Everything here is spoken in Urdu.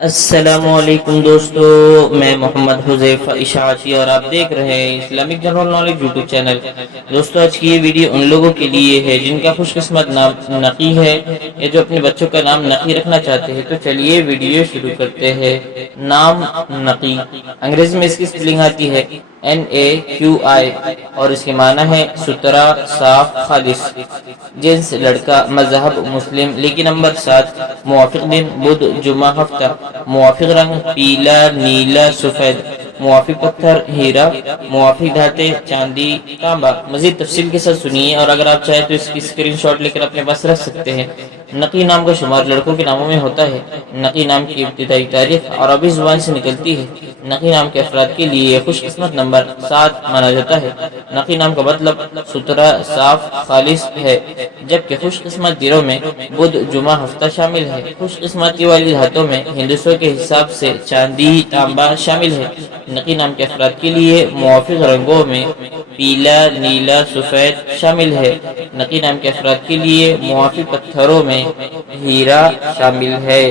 السلام علیکم دوستو، میں محمد حذیفہ اشاعتی اور آپ دیکھ رہے ہیں Islamic general knowledge YouTube channel. دوستو آج کی یہ ویڈیو ان لوگوں کے لیے ہے جن کا خوش قسمت نام نقی ہے یا جو اپنے بچوں کا نام نقی رکھنا چاہتے ہیں۔ تو چلیے ویڈیو شروع کرتے ہیں۔ نام نقی انگریزی میں اس کی سپیلنگ آتی ہے NAQI اور اس کے معنی ہے ستھرا، صاف، خالص۔ جنس لڑکا، مذہب مسلم، لیکن نمبر 7، موافق دن بدھ جمعہ ہفتہ، موافق رنگ پیلا نیلا سفید، موافق پتھر ہیرا، موافق دھاتیں چاندی تانبا۔ مزید تفصیل کے ساتھ سنیے اور اگر آپ چاہیں تو اس کی اسکرین شاٹ لے کر اپنے پاس رکھ سکتے ہیں۔ نقی نام کا شمار لڑکوں کے ناموں میں ہوتا ہے۔ نقی نام کی ابتدائی تاریخ عربی زبان سے نکلتی ہے۔ نقی نام کے افراد کے لیے خوش قسمت نمبر 7 مانا جاتا ہے۔ نقی نام کا مطلب ستھرا، صاف، خالص ہے، جبکہ خوش قسمت دنوں میں بدھ جمعہ ہفتہ شامل ہے۔ خوش قسمتی والی دھاتوں میں ہندسوں کے حساب سے چاندی تانبا شامل ہے۔ نقی نام کے افراد کے لیے موافق رنگوں میں پیلا نیلا سفید شامل ہے۔ نقی نام کے افراد کے لیے موافق پتھروں میں ہیرا شامل ہے۔